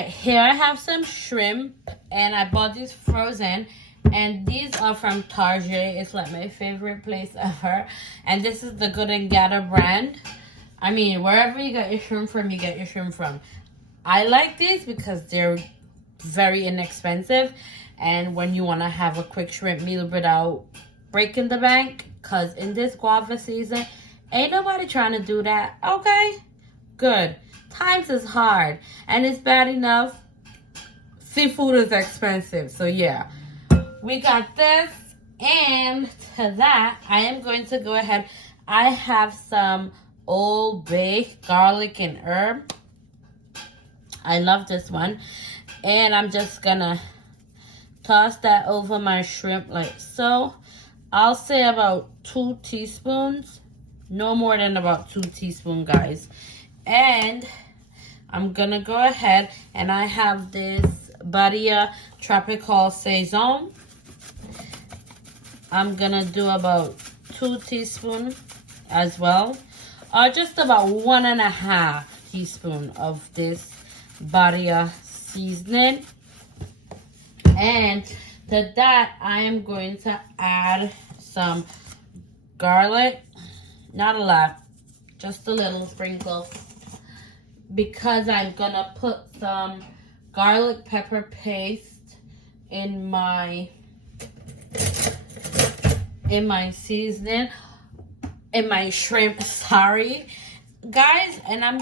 right, here I have some shrimp, and I bought these frozen, and these are from Target. It's like my favorite place ever, and this is the Good and Gather brand. I mean, wherever you get your shrimp from, you get your shrimp from. I like these because they're very inexpensive, and when you want to have a quick shrimp meal without breaking the bank, because in this guava season, ain't nobody trying to do that, okay? Good. Times is hard, and it's bad enough. Seafood is expensive, so yeah. We got this, and to that, I am going to go ahead. I have some Old Bay garlic and herb. I love this one, and I'm just gonna toss that over my shrimp like so. I'll say about 2 teaspoons, no more than about 2 teaspoons, guys. And I'm gonna go ahead, and I have this Badia Tropical Saison. I'm gonna do about 2 teaspoons as well, or just about 1.5 teaspoons of this Badia seasoning. And to that, I am going to add some garlic, not a lot, just a little sprinkle, because I'm gonna put some garlic pepper paste in my seasoning, in my shrimp, sorry guys. And I'm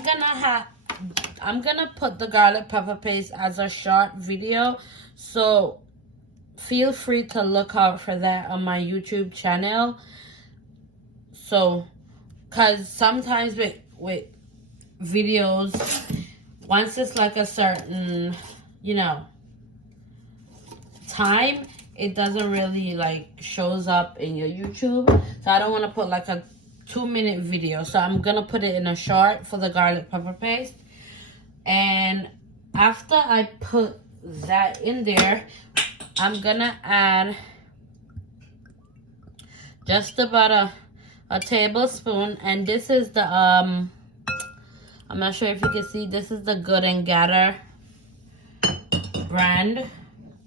gonna put the garlic pepper paste as a short video, so feel free to look out for that on my YouTube channel. So, cause sometimes with videos, once it's like a certain, you know, time, it doesn't really like shows up in your YouTube. So I don't want to put like a 2-minute video, so I'm gonna put it in a short for the garlic pepper paste. And after I put that in there, I'm gonna add just about a tablespoon, and this is the I'm not sure if you can see, this is the Good and Gather brand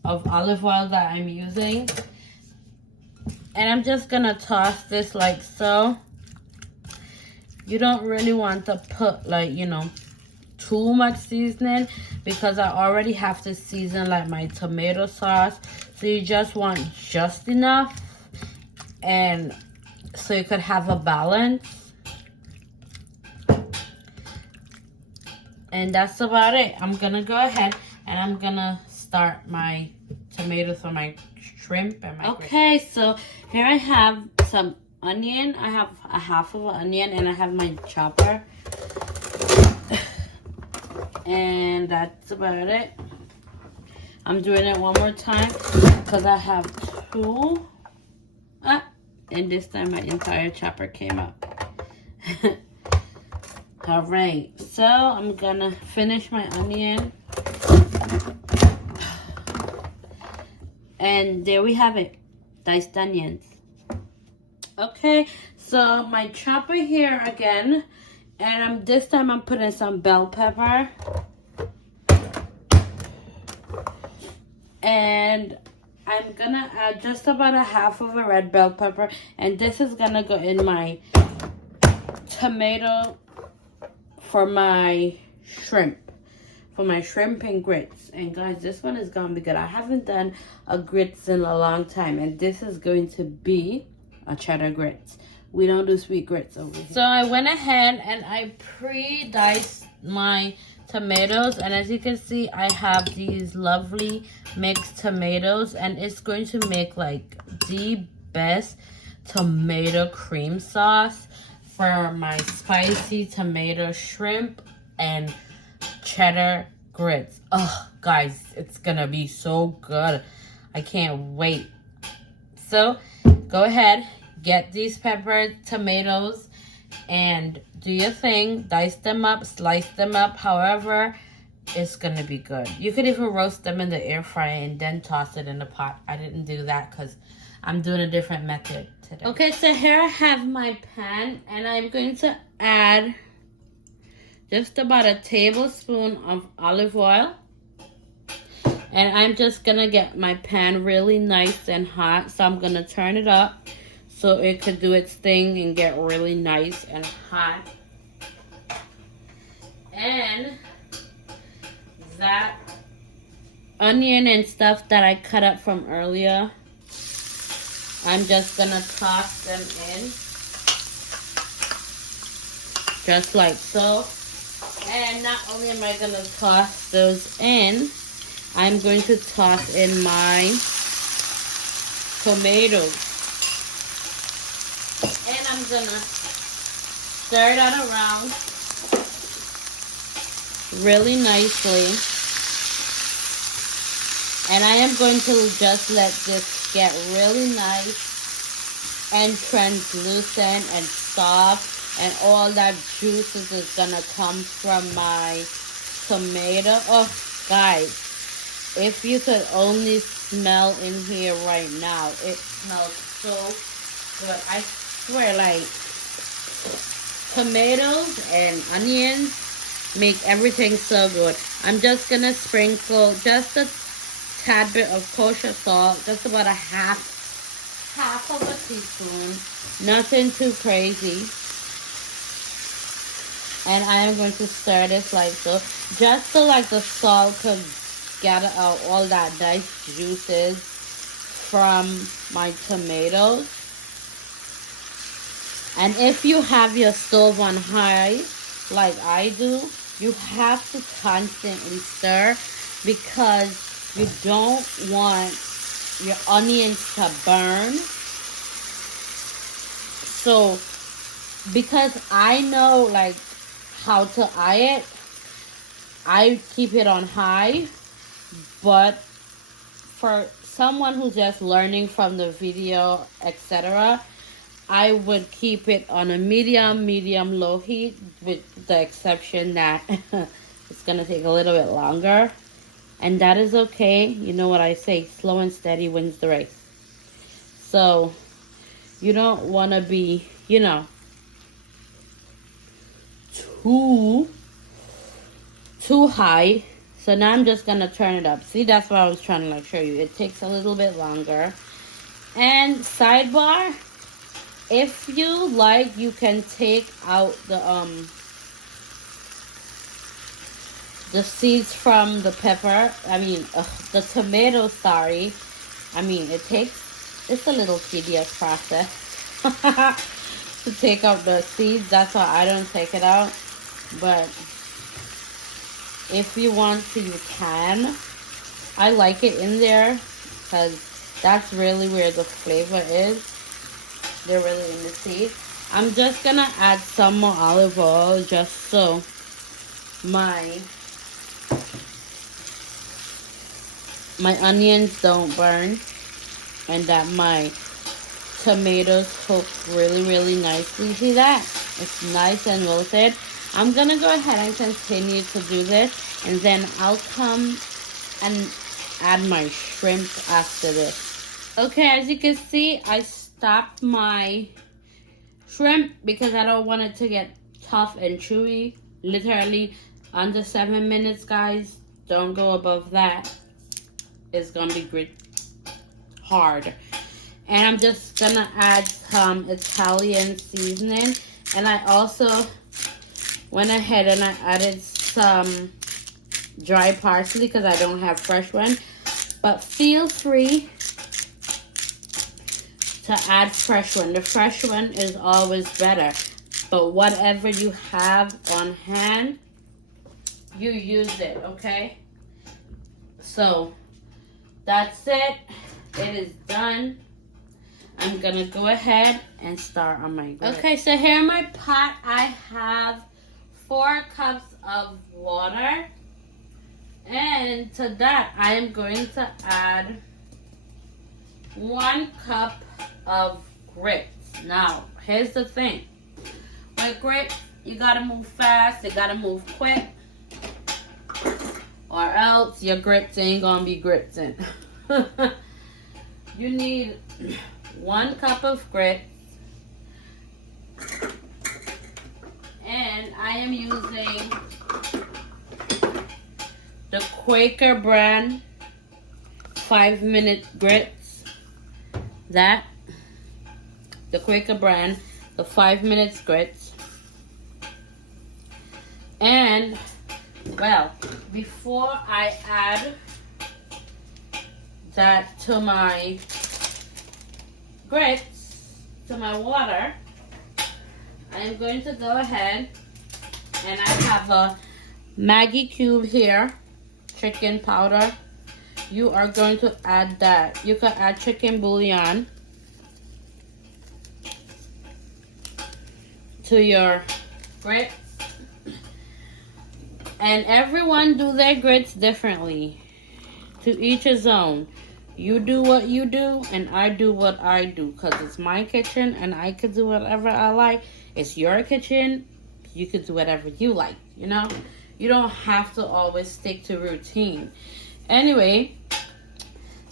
of olive oil that I'm using. And I'm just gonna toss this like so. You don't really want to put like, you know, too much seasoning, because I already have to season like my tomato sauce. So you just want just enough, and so you could have a balance. And that's about it. I'm gonna go ahead and I'm gonna start my tomatoes for my shrimp and my okay, so here I have some onion. I have a half of an onion, and I have my chopper. And that's about it. I'm doing it one more time because I have 2. And this time my entire chopper came up. All right, so I'm gonna finish my onion. And there we have it, diced onions. Okay, so my chopper here again, and this time I'm putting some bell pepper. And I'm gonna add just about a half of a red bell pepper, and this is gonna go in my tomato for my shrimp. For my shrimp and grits. And guys, this one is gonna be good. I haven't done a grits in a long time, and this is going to be a cheddar grits. We don't do sweet grits over here. So I went ahead and I pre-diced my tomatoes, and as you can see, I have these lovely mixed tomatoes, and it's going to make like the best tomato cream sauce for my spicy tomato shrimp and cheddar grits. Oh guys, it's gonna be so good. I can't wait. So go ahead, get these peppered tomatoes and do your thing. Dice them up, slice them up, however it's gonna be good. You could even roast them in the air fryer and then toss it in the pot. I didn't do that because I'm doing a different method today. Okay, so here I have my pan, and I'm going to add just about a tablespoon of olive oil. And I'm just gonna get my pan really nice and hot. So I'm gonna turn it up so it could do its thing and get really nice and hot. And that onion and stuff that I cut up from earlier, I'm just gonna toss them in. Just like so. And not only am I gonna toss those in, I'm going to toss in my tomatoes. And I'm gonna stir that around really nicely. And I am going to just let this get really nice and translucent and soft. And all that juices is gonna come from my tomato. Oh, guys, if you could only smell in here right now, it smells so good. I swear, like, tomatoes and onions make everything so good. I'm just gonna sprinkle just a tad bit of kosher salt, just about a half of a teaspoon. Nothing too crazy. And I am going to stir this like so, just so like the salt could gather out all that nice juices from my tomatoes. And if you have your stove on high, like I do, you have to constantly stir because you don't want your onions to burn. So, because I know like how to eye it, I keep it on high. But for someone who's just learning from the video, etc., I would keep it on a medium low heat, with the exception that it's gonna take a little bit longer, and that is okay. You know what I say, slow and steady wins the race. So you don't want to be, you know, too high. So now I'm just gonna turn it up. See, that's what I was trying to like show you. It takes a little bit longer. And sidebar, if you like, you can take out the seeds from the pepper. I mean, the tomato, sorry. I mean, it's a little tedious process to take out the seeds. That's why I don't take it out. But if you want to, you can. I like it in there because that's really where the flavor is. They're really in the seeds. I'm just gonna add some more olive oil just so my onions don't burn and that my tomatoes cook really nicely. See that? It's nice and wilted. I'm gonna go ahead and continue to do this, and then I'll come and add my shrimp after this. Okay, as you can see, I stopped my shrimp because I don't want it to get tough and chewy. Literally under 7 minutes, guys. Don't go above that. It's gonna be hard. And I'm just gonna add some Italian seasoning, and I also went ahead and I added some dry parsley because I don't have fresh one. But feel free to add fresh one. The fresh one is always better. But whatever you have on hand, you use it, okay? So that's it. It is done. I'm gonna go ahead and start on my grill. Okay, so here in my pot, I have 4 cups of water. And to that, I am going to add 1 cup of grits. Now, here's the thing. With grits, you gotta move fast, you gotta move quick, or else your grits ain't gonna be gritsing. You need 1 cup of grits, and I am using the Quaker brand 5-minute grits. That, the Quaker brand, the 5-minute grits. And, well, before I add that to my grits, to my water, I am going to go ahead and I have a Maggi cube here, chicken powder. You are going to add that. You can add chicken bouillon to your grits. And everyone do their grits differently. To each his own. You do what you do and I do what I do, because it's my kitchen and I could do whatever I like. It's your kitchen. You could do whatever you like, you know? You don't have to always stick to routine. Anyway,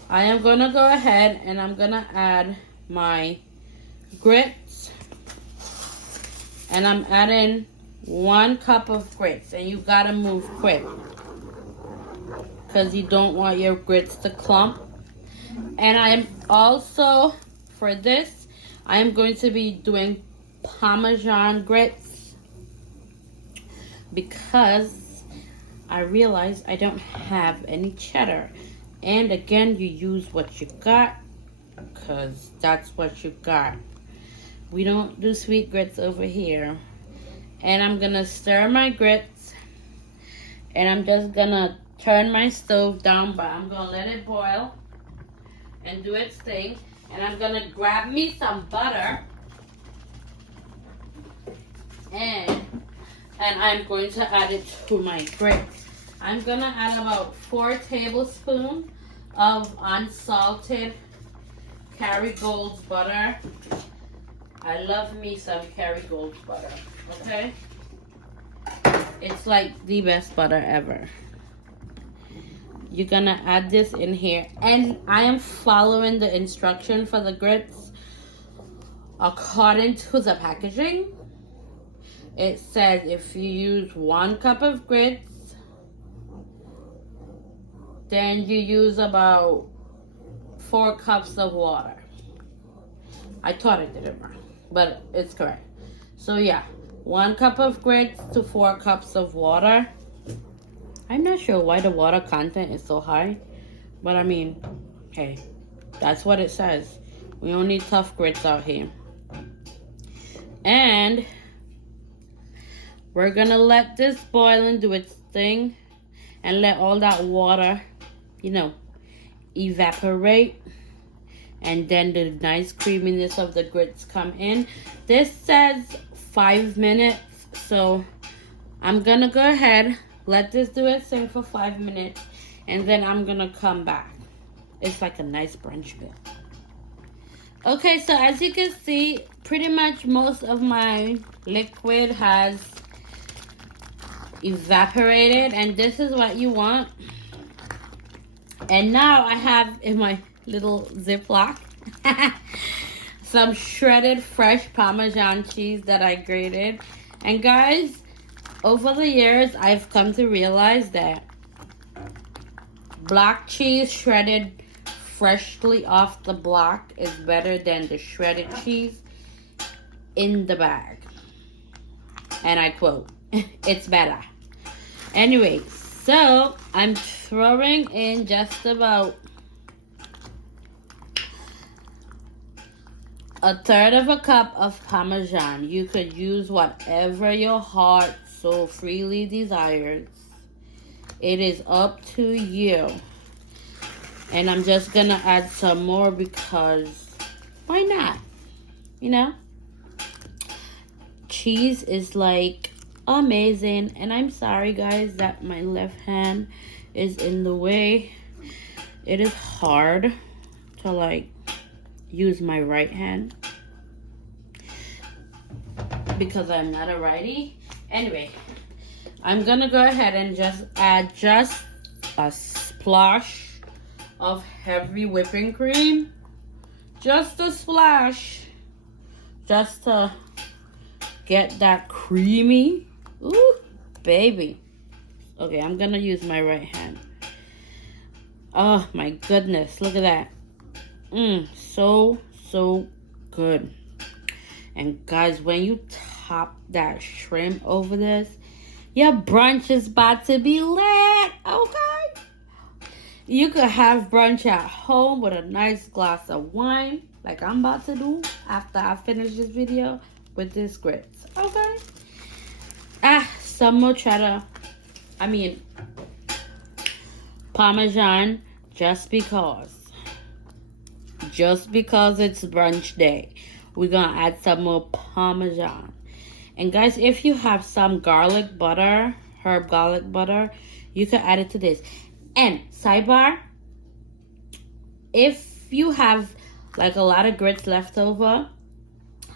I am going to go ahead and I'm going to add my grits. And I'm adding 1 cup of grits. And you got to move quick, because you don't want your grits to clump. And I am also, for this, I am going to be doing Parmesan grits, because I realized I don't have any cheddar. And again, you use what you got, because that's what you got. We don't do sweet grits over here. And I'm going to stir my grits. And I'm just going to turn my stove down, but I'm going to let it boil and do its thing. And I'm going to grab me some butter. And I'm going to add it to my grits. I'm going to add about 4 tablespoons of unsalted Kerrygold butter. I love me some Kerrygold butter, okay? It's like the best butter ever. You're going to add this in here. And I am following the instruction for the grits according to the packaging. It says if you use 1 cup of grits, then you use about 4 cups of water. I thought I did it wrong, but it's correct. So yeah, 1 cup of grits to 4 cups of water. I'm not sure why the water content is so high, but I mean, hey, that's what it says. We don't need tough grits out here. And we're gonna let this boil and do its thing and let all that water, you know, evaporate. And then the nice creaminess of the grits come in. This says 5 minutes, so I'm gonna go ahead, let this do its thing for 5 minutes, and then I'm gonna come back. It's like a nice brunch meal. Okay, so as you can see, pretty much most of my liquid has evaporated, and this is what you want. And now I have in my little Ziploc some shredded fresh Parmesan cheese that I grated. And guys, over the years I've come to realize that block cheese shredded freshly off the block is better than the shredded cheese in the bag. And I quote, it's better. Anyway, so I'm throwing in just about 1/3 of a cup of Parmesan. You could use whatever your heart so freely desires. It is up to you. And I'm just gonna add some more because why not? You know? Cheese is like amazing. And I'm sorry guys that my left hand is in the way. It is hard to like use my right hand because I'm not a righty. Anyway, I'm gonna go ahead and just add just a splash of heavy whipping cream. Just a splash. Just to get that creamy. Ooh, baby. Okay, I'm gonna use my right hand. Oh my goodness, look at that. So good. And guys, when you top that shrimp over this, your brunch is about to be lit, okay? You could have brunch at home with a nice glass of wine, like I'm about to do after I finish this video with this grits, okay? Some more cheddar. Parmesan, just because. Just because it's brunch day, we're gonna add some more Parmesan. And guys, if you have some garlic butter, herb garlic butter, you can add it to this. And sidebar, if you have like a lot of grits left over,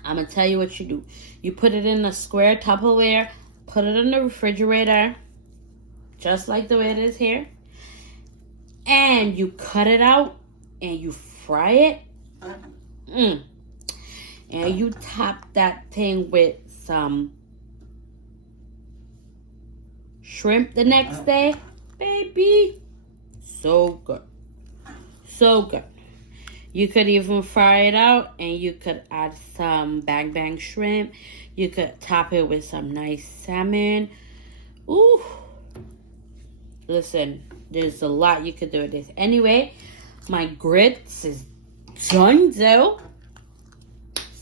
I'm gonna tell you what you do. You put it in a square Tupperware, put it in the refrigerator, just like the way it is here. And you cut it out and you fry it. And you top that thing with some shrimp the next day. Baby, so good. So good. You could even fry it out and you could add some bang bang shrimp. You could top it with some nice salmon. Ooh. Listen, there's a lot you could do with this. Anyway, my grits is done though.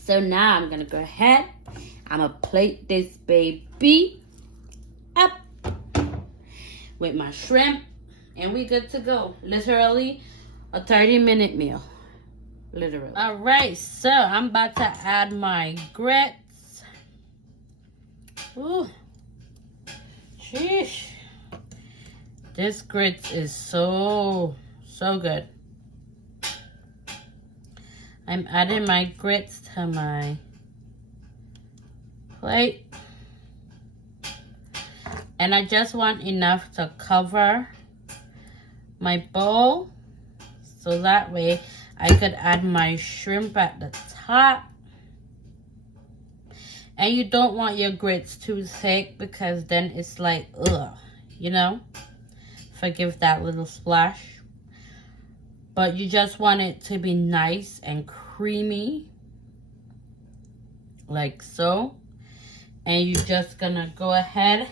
So now I'm gonna go ahead. I'm gonna plate this baby up with my shrimp and we good to go. Literally a 30-minute meal. Literally. All right, so I'm about to add my grits. Ooh. Sheesh. This grits is so good. I'm adding my grits to my plate. And I just want enough to cover my bowl. So that way I could add my shrimp at the top. And you don't want your grits too thick because then it's like, ugh, you know? Forgive that little splash. But you just want it to be nice and creamy. Like so. And you're just gonna go ahead.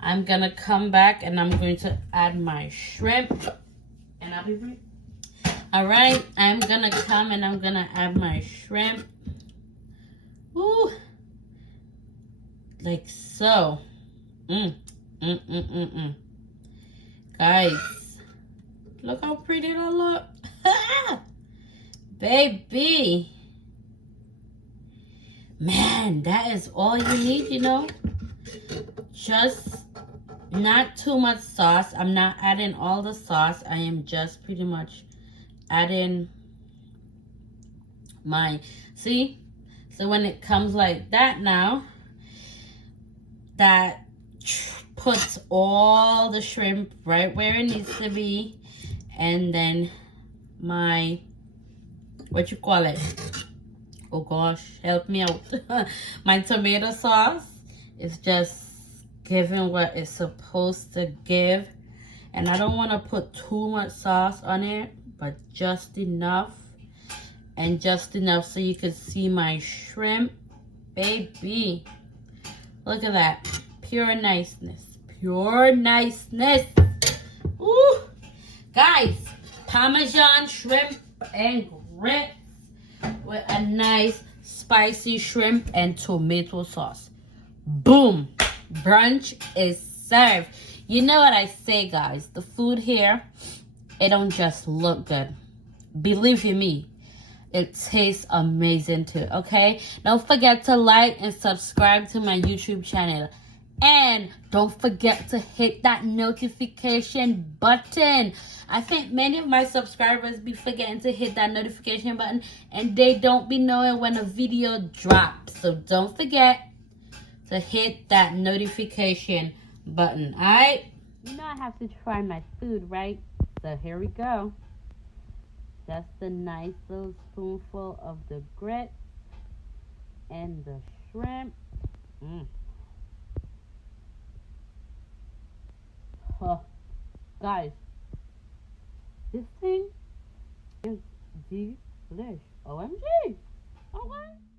I'm gonna come back and I'm going to add my shrimp. And I'll be right. Alright, I'm gonna come and I'm gonna add my shrimp. Ooh. Like so. Guys, look how pretty that look. Baby. Man, that is all you need, you know. Just not too much sauce. I'm not adding all the sauce. I am just pretty much adding my, see? So when it comes like that now, that puts all the shrimp right where it needs to be. And then my, what you call it? Oh gosh, help me out. My tomato sauce is just giving what it's supposed to give. And I don't want to put too much sauce on it, but just enough. And just enough so you can see my shrimp. Baby, look at that. Pure niceness. Pure niceness. Ooh. Guys, Parmesan shrimp and grits with a nice spicy shrimp and tomato sauce. Boom. Brunch is served. You know what I say, guys. The food here, it don't just look good. Believe you me, it tastes amazing too, okay? Don't forget to like and subscribe to my YouTube channel. And don't forget to hit that notification button. I think many of my subscribers be forgetting to hit that notification button and they don't be knowing when a video drops. So don't forget to hit that notification button, alright? You know I have to try my food, right? So here we go. Just a nice little spoonful of the grits and the shrimp. Oh, guys, This thing is delish. OMG. Okay.